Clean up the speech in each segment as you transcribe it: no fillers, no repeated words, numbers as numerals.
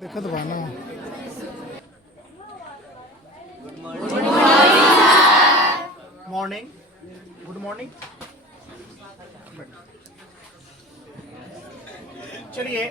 देखो दबाना। Morning, good morning. चलिए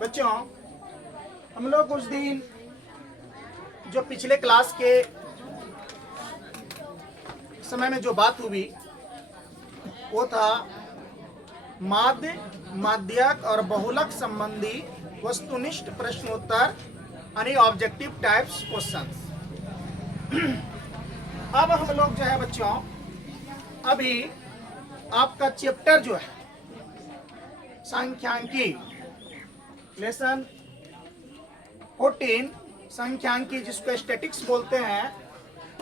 बच्चों, हम लोग कुछ दिन जो पिछले क्लास के समय में जो बात हुई वो था माध्य, माध्यक और बहुलक संबंधी वस्तुनिष्ठ प्रश्नोत्तर यानी ऑब्जेक्टिव टाइप्स क्वेश्चंस। अब हम लोग जो है बच्चों, अभी आपका चैप्टर जो है सांख्यांकी लेसन 14 सांख्यांकी, जिसको स्टैटिक्स बोलते हैं,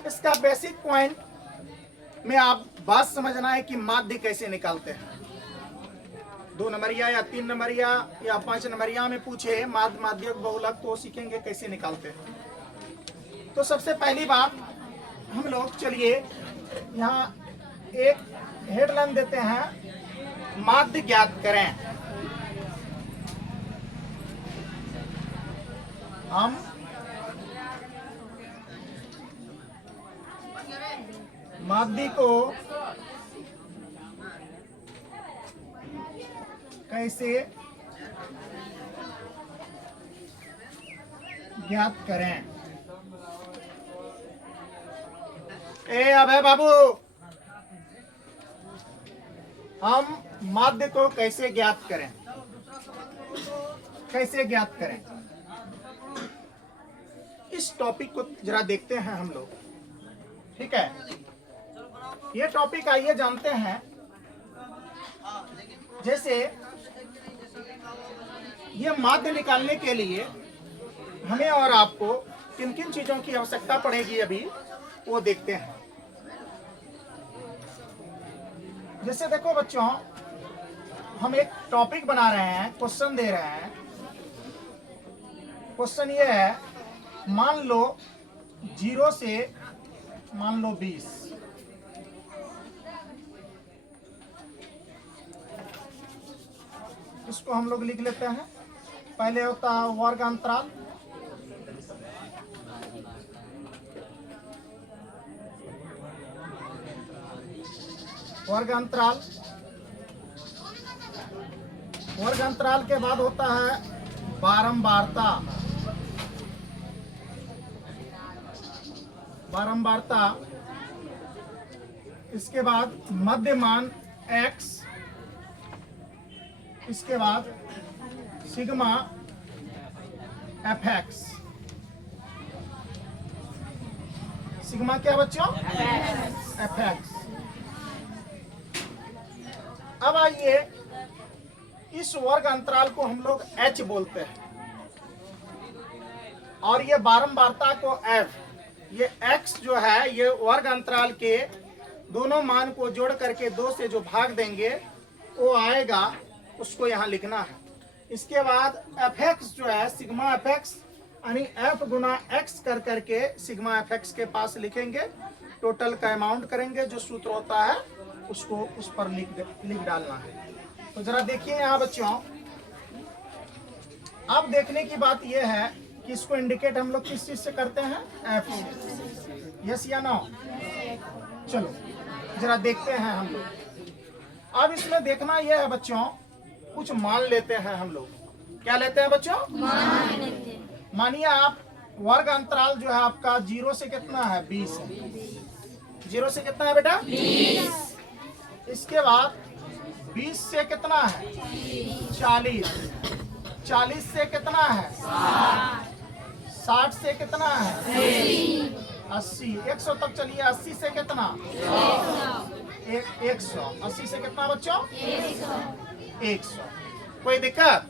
इसका बेसिक पॉइंट में आप बात समझना है कि माध्य कैसे निकालते हैं। 2 नंबरिया या 3 नंबरिया या 5 नंबरिया में पूछे माध्य, माध्यक, बहुलक, तो सीखेंगे कैसे निकालते हैं। तो सबसे पहली बात हम लोग, चलिए यहाँ एक हेडलाइन देते हैं, माध्य ज्ञात करें। हम माध्य को कैसे ज्ञात करें। अभय बाबू, हम माध्य को कैसे ज्ञात करें, कैसे ज्ञात करें, इस टॉपिक को जरा देखते हैं हम लोग। ठीक है, ये टॉपिक आइए जानते हैं। जैसे ये माध्य निकालने के लिए हमें और आपको किन किन चीजों की आवश्यकता पड़ेगी, अभी वो देखते हैं। जैसे देखो बच्चों, हम एक टॉपिक बना रहे हैं, क्वेश्चन दे रहे हैं। क्वेश्चन ये है, मान लो 0 से मान लो 20, इसको हम लोग लिख लेते हैं। पहले होता है वर्ग अंतराल, वर्ग अंतराल। वर्ग अंतराल के बाद होता है बारंबारता, बारंबारता। इसके बाद मध्यमान x, इसके बाद सिग्मा fx। सिग्मा क्या बच्चों? fx। अब आइए, इस वर्ग अंतराल को हम लोग h बोलते हैं और ये बारंबारता को f। ये x जो है, ये वर्ग अंतराल के दोनों मान को जोड़ करके 2 से जो भाग देंगे वो आएगा, उसको यहाँ लिखना है। इसके बाद fx जो है, सिग्मा fx यानी f गुना x कर करके सिग्मा fx के पास लिखेंगे। टोटल का अमाउंट करेंगे, जो सूत्र होता है उसको उस पर लिख डालना है। तो जरा देखिए यहाँ बच्चों, अब देखने की बात यह है कि इसको इंडिकेट हम लोग किस चीज से करते हैं? f से। यस या नो? चलो जरा देखते हैं हम लोग। अब इसमें देखना यह है बच्चों, कुछ मान लेते हैं हम लोग। क्या लेते हैं बच्चों? मान लेते हैं। मानिए आप वर्ग अंतराल जो है आपका 0 से कितना है? 20 है। 0 से कितना है बेटा? 20। इसके बाद 20 से कितना है? 40। 40 से कितना है? 60 से कितना है? 80। 100 तक चलिए। 80 से कितना? 100। 80 से कितना बच्चों? 100। कोई दिक्कत?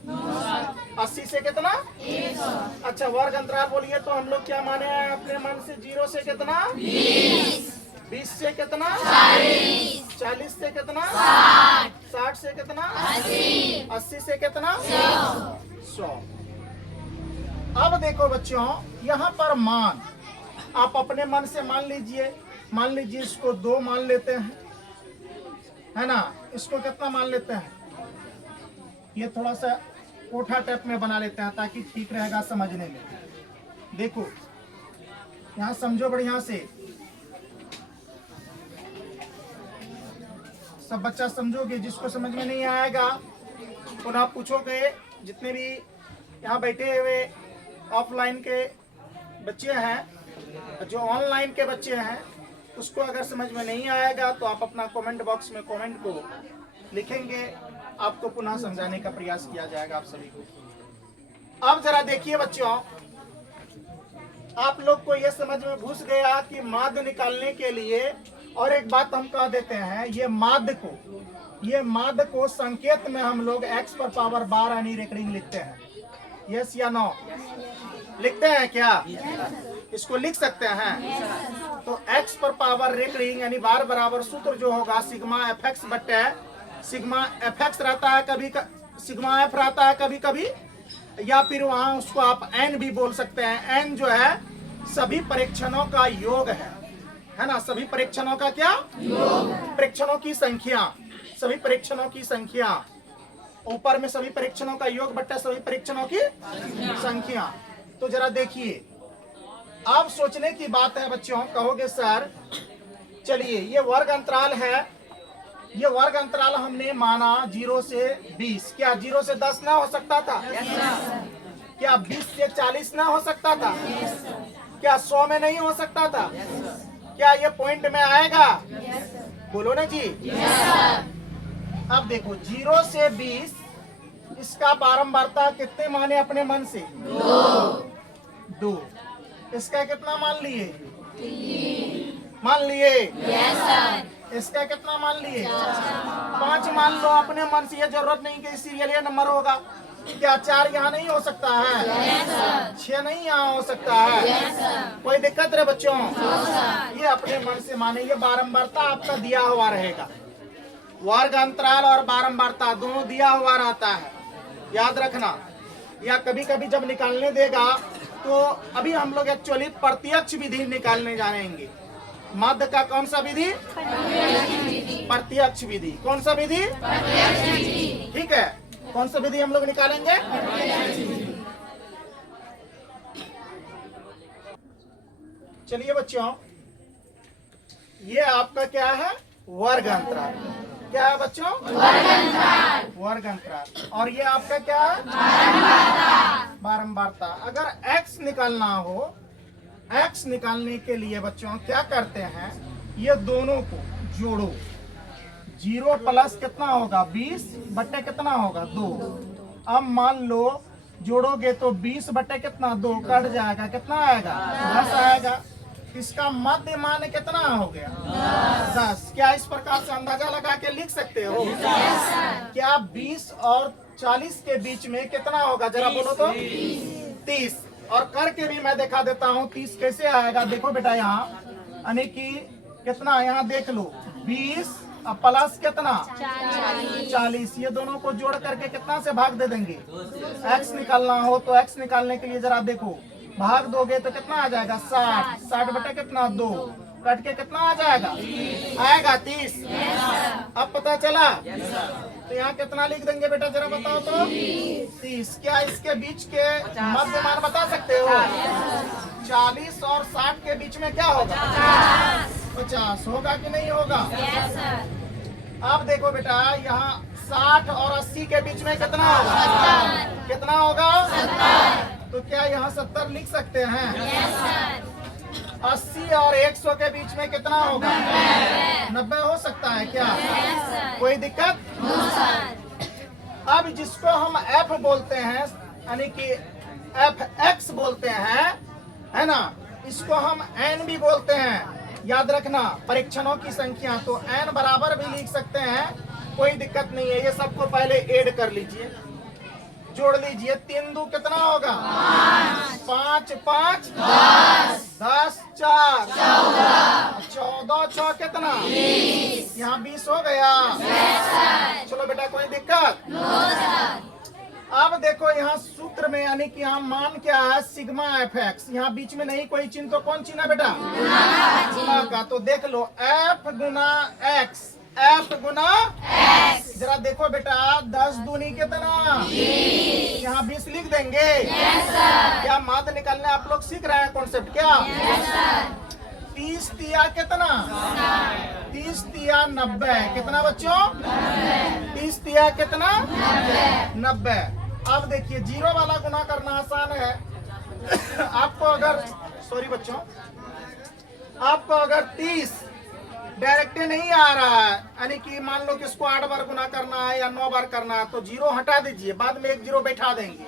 80 से कितना? 100। अच्छा, वर्ग अंतराल बोलिए तो हम लोग क्या माने हैं अपने मन से? 0 से कितना? 20। 20 से कितना? 40। 40 से कितना? 60। 60 से कितना? 80। 80 से कितना? 100। अब देखो बच्चों, यहाँ पर मान आप अपने मन से मान लीजिए। मान लीजिए इसको 2 मान लेते हैं, है ना। इसको कितना मान लेते हैं? ये थोड़ा सा कोठा टाइप में बना लेते हैं ताकि ठीक रहेगा समझने में। देखो यहाँ समझो बढ़िया से, सब बच्चा समझोगे, जिसको समझ में नहीं आएगा पुनः पूछोगे। जितने भी यहाँ बैठे हुए ऑफलाइन के बच्चे हैं, जो ऑनलाइन के बच्चे हैं, उसको अगर समझ में नहीं आएगा तो आप अपना कमेंट बॉक्स में कमेंट को लिखेंगे, आपको पुनः समझाने का प्रयास किया जाएगा आप सभी को। अब जरा देखिए बच्चों, आप लोग को यह समझ में घुस गया कि माध्य निकालने के लिए, और एक बात हम कह देते हैं, ये माध्य को संकेत में हम लोग x पर पावर 12 यानी रेकरिंग लिखते हैं। यस या नो? लिखते हैं क्या? इसको लिख सकते हैं। तो x पर पावर रेकरिंग यानी बार बराबर सूत्र जो होगा सिग्मा fx बटे सिग्मा fx रहता है, कभी सिग्मा f रहता है कभी कभी, या फिर वहां उसको आप n भी बोल सकते हैं। n जो है सभी परीक्षणों का योग है ना? सभी परीक्षणों का क्या योग? परीक्षणों की संख्या, सभी परीक्षणों की संख्या, ऊपर में सभी परीक्षणों का योग बट्टा सभी परीक्षणों की संख्या। तो जरा देखिए, अब सोचने की बात है बच्चों, कहोगे सर चलिए ये वर्ग अंतराल है, ये वर्ग अंतराल हमने माना 0 से 20, क्या 0 से 10 ना हो सकता था? क्या 20 से 40 ना हो सकता था? क्या 100 में नहीं हो सकता था? क्या ये पॉइंट में आएगा? बोलो ना जी। अब देखो 0 से 20, इसका बारंबारता कितने माने अपने मन से? 2। इसका कितना मान लिए? 3 मान लिए। इसका कितना मान लिए? 5 मान लो अपने मन से, ये जरूरत नहीं कि सीरियल ये नंबर होगा। क्या 4 यहाँ नहीं हो सकता है? 6 नहीं यहाँ हो सकता है? कोई दिक्कत रे बच्चों? ये अपने मन से माने, ये बारंबारता आपका दिया हुआ रहेगा। वर्ग अंतराल और बारंबारता दोनों दिया हुआ रहता है, याद रखना। या कभी कभी जब निकालने देगा तो अभी हम लोग एक्चुअली प्रत्यक्ष विधि निकालने जानेंगे। माध्य का कौन सा विधि? प्रत्यक्ष विधि। कौन सा विधि? ठीक है, कौन सा विधि हम लोग निकालेंगे? चलिए बच्चों, ये आपका क्या है? वर्ग अंतराल। क्या है बच्चों? वर्ग अंतराल। और ये आपका क्या है? बारंबारता। अगर x निकालना हो, x निकालने के लिए बच्चों क्या करते हैं, ये दोनों को जोड़ो। 0 प्लस कितना होगा? 20 बट्टे कितना होगा? 2। अब मान लो जोड़ोगे तो 20 बट्टे कितना? 2 कट जाएगा, कितना आएगा? 10 आएगा। इसका मध्य मान कितना हो गया? 10। क्या इस प्रकार से अंदाजा लगा के लिख सकते हो? क्या 20 और 40 के बीच में कितना होगा? जरा बोलो तो। 30। और करके भी मैं दिखा देता हूँ 30 कैसे आएगा। देखो बेटा, यहाँ यानी कि कितना, यहाँ देख लो 20 प्लस कितना? 40। ये दोनों को जोड़ करके कितना से भाग दे देंगे? x निकालना हो तो x निकालने के लिए जरा देखो, भाग दोगे तो कितना आ जाएगा? 60। 60 बटे कितना? 2 कट के कितना आ जाएगा? आएगा 30। अब पता चला? तो यहाँ कितना लिख देंगे बेटा, जरा बताओ तो। 30। क्या इसके बीच के मध्य मान बता सकते हो? 40 और 60 के बीच में क्या होगा? 50 होगा कि नहीं होगा? अब देखो बेटा, यहाँ 60 और 80 के बीच में कितना होगा? कितना होगा? तो क्या यहाँ 70 लिख सकते हैं? 80 और 100 के बीच में कितना होगा? 90 हो सकता है क्या? कोई दिक्कत? अब जिसको हम f बोलते हैं, यानी कि fx बोलते हैं, है ना, इसको हम n भी बोलते हैं। याद रखना, परीक्षणों की संख्या, तो n बराबर भी लिख सकते हैं, कोई दिक्कत नहीं है। ये सबको पहले ऐड कर लीजिए, जोड़ लीजिए। 3 दूं कितना होगा? 5 5 10 4 14 6 कितना? 20। यहाँ 20 हो गया। चलो बेटा, कोई दिक्कत? अब देखो यहाँ सूत्र में, यानी कि यहाँ मान क्या है? Sigma fx। यहाँ बीच में नहीं कोई चिन्ह, तो कौन चिन्ह है बेटा? गुना का। तो देख लो f गुना x F गुना X। जरा देखो बेटा 10 दूनी कितना, यहाँ 20 लिख देंगे। क्या माध्य निकालने आप लोग सीख रहे हैं कॉन्सेप्ट क्या? 30 तिया कितना, 30 तिया 90 कितना बच्चों, 30 तिया कितना 90। अब देखिए जीरो वाला गुना करना आसान है। आपको अगर सॉरी बच्चों, आपको अगर 30 डायरेक्ट नहीं आ रहा है, यानी कि मान लो कि इसको 8 बार गुना करना है या 9 बार करना है, तो जीरो हटा दीजिए, बाद में एक जीरो बैठा देंगे।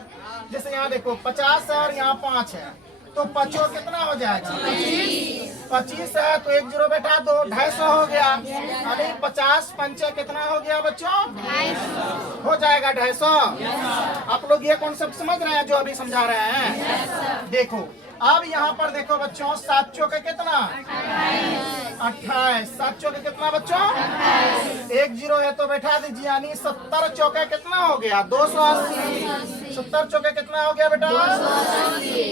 जैसे यहाँ देखो 50 है और यहाँ 5 है, तो 5 कितना हो जाएगा, 25 है, तो एक जीरो बैठा दो, 250 हो गया। यानी 50 पंचे कितना हो गया बच्चों, 250 हो जाएगा, 250। आप लोग ये कॉन्सेप्ट समझ रहे हैं जो अभी समझा रहे हैं? देखो अब यहाँ पर देखो बच्चों 7 चौके कितना, 28। 7 चौके कितना बच्चों, एक जीरो है तो बैठा दीजिए, यानी 70 चौके कितना हो गया, 280। 70 चौके कितना हो गया बेटा,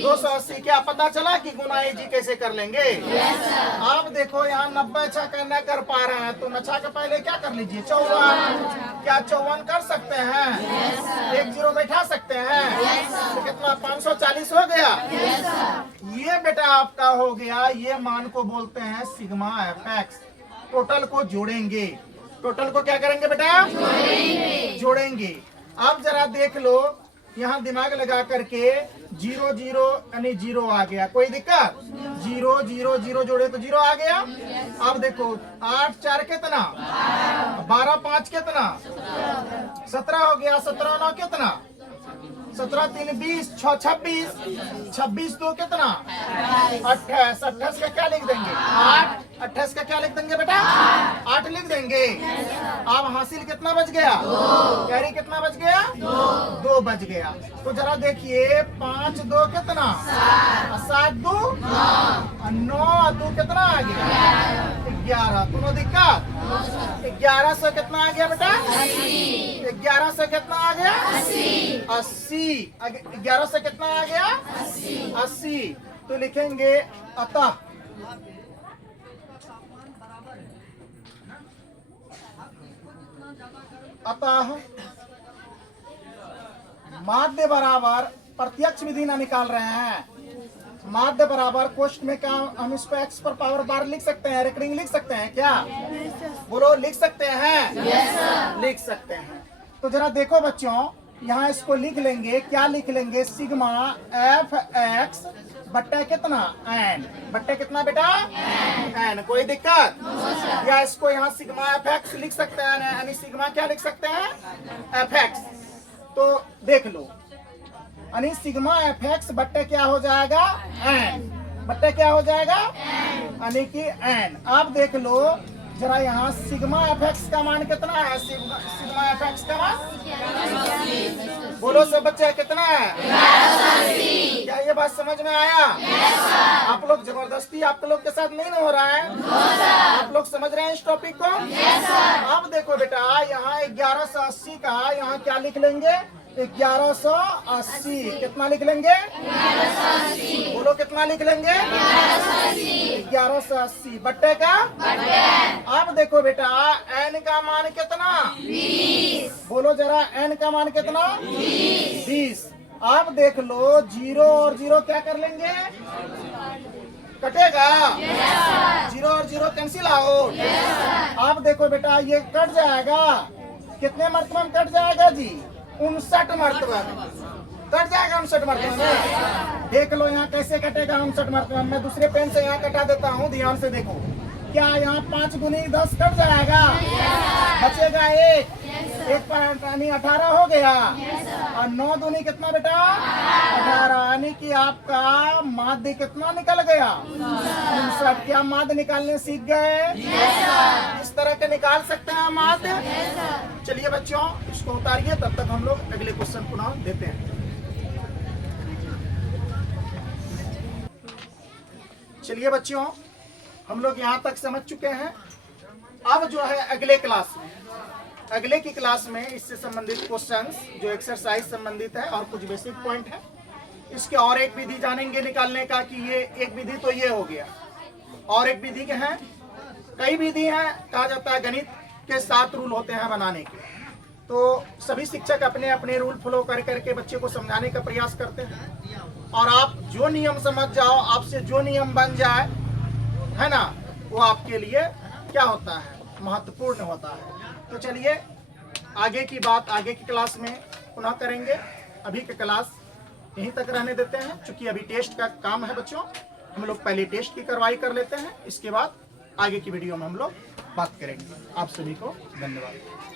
280। क्या पता चला कि गुना जी कैसे कर लेंगे? अब देखो यहाँ 90 छक्का न कर पा रहे हैं, तो नछा के पहले क्या कर लीजिए, 54। क्या 54 कर सकते हैं? एक जीरो बैठा सकते हैं, तो कितना 540 हो गया। ये बेटा आपका हो गया, ये मान को बोलते हैं सिग्मा एफएक्स। टोटल को जोड़ेंगे, टोटल को क्या करेंगे बेटा, जोड़ेंगे। अब जरा देख लो, यहाँ दिमाग लगा करके 0 0 यानी 0 आ गया, कोई दिक्कत? 0 0 0 जोड़े तो 0 आ गया। अब देखो 8 4 कितना, 12 5 कितना, 17 हो गया। 17 9 कितना, 17 3 20, 6 26, 26 2 कितना, 28। 28 का क्या लिख देंगे, 8। 28 का क्या लिख देंगे बेटा, 8 लिख देंगे। अब हासिल कितना बच गया, कैरी कितना बच गया, 2 बच गया। तो जरा देखिए 5 2 कितना, 7 2 9 2 कितना आ गया, 11। कोनो दिक्कत? 11 से कितना आ गया बेटा, 11 से कितना आ गया, 80। 11 से कितना आ गया, 80। तो लिखेंगे अतः माध्य बराबर प्रत्यक्ष विधि ना निकाल रहे हैं। माध्य बराबर कोष्ठ में क्या हम इसको x पर पावर बार लिख सकते हैं, रेकरिंग लिख सकते हैं क्या? बोलो लिख सकते हैं? लिख सकते हैं। तो जरा देखो बच्चों, यहाँ इसको लिख लेंगे, क्या लिख लेंगे, सिग्मा एफ एक्स बट्टे कितना, एन। बट्टे कितना बेटा, एन। कोई दिक्कत? या इसको यहाँ सिग्मा एफ एक्स लिख सकते हैं, यानी सिग्मा क्या लिख सकते हैं, एफ एक्स। तो देख लो, यानी सिग्मा एफ एक्स बट्टे क्या हो जाएगा, एन। बट्टे क्या हो जाएगा, यानी कि एन। आप देख लो जरा यहाँ सिग्मा एफ एक्स का मान कितना है, सिग्मा एफ एक्स का मान, बोलो सब बच्चे कितना है, क्या ये बात समझ में आया? आप लोग जबरदस्ती आप लोग के साथ नहीं ना हो रहा है, आप लोग समझ रहे हैं इस टॉपिक को? अब देखो बेटा यहाँ 1180 का यहाँ क्या लिख लेंगे, 1180। कितना लिख लेंगे, 1180। बोलो कितना लिख लेंगे, 1180 बट्टे का। अब देखो बेटा n का मान कितना, 20। बोलो जरा n का मान कितना, 20। अब देख लो 0 और 0 क्या कर लेंगे, कटेगा। 0 और 0 कैंसिल आउट। अब देखो बेटा ये कट जाएगा, कितने मरतबा में कट जाएगा जी, 59 मरतबा कट जाएगा, 59 मरतबा में। देख लो यहाँ कैसे कटेगा 59 मरतबा। मैं दूसरे पेन से यहाँ कटा देता हूँ, ध्यान से देखो। क्या यहाँ 5 गुनी 10 कट जाएगा, बचेगा 1 पर, यानी 18 हो गया। और 9 दूनी कितना बेटा, 18, यानी कि आपका माध्य कितना निकल गया, 59। क्या माध्य निकालने सीख गए? इस तरह के निकाल सकते हैं माध्य। चलिए बच्चों इसको उतारिए, तब तक हम लोग अगले क्वेश्चन पुनः देते हैं। चलिए बच्चों हम लोग यहाँ तक समझ चुके हैं। अब जो है अगले क्लास में, अगले की क्लास में इससे संबंधित क्वेश्चंस जो एक्सरसाइज संबंधित है और कुछ बेसिक पॉइंट है, इसके और एक विधि जानेंगे निकालने का, कि ये एक विधि तो ये हो गया, और एक विधि के हैं, कई विधि हैं, कहा जाता है गणित के 7 रूल होते हैं बनाने के। तो सभी शिक्षक अपने अपने रूल फॉलो कर करके बच्चे को समझाने का प्रयास करते हैं, और आप जो नियम समझ जाओ, आपसे जो नियम बन जाए, है ना, वो आपके लिए क्या होता है, महत्वपूर्ण होता है। तो चलिए आगे की बात आगे की क्लास में पुनः करेंगे। अभी की क्लास यहीं तक रहने देते हैं, क्योंकि अभी टेस्ट का काम है बच्चों। हम लोग पहले टेस्ट की कार्रवाई कर लेते हैं, इसके बाद आगे की वीडियो में हम लोग बात करेंगे। आप सभी को धन्यवाद।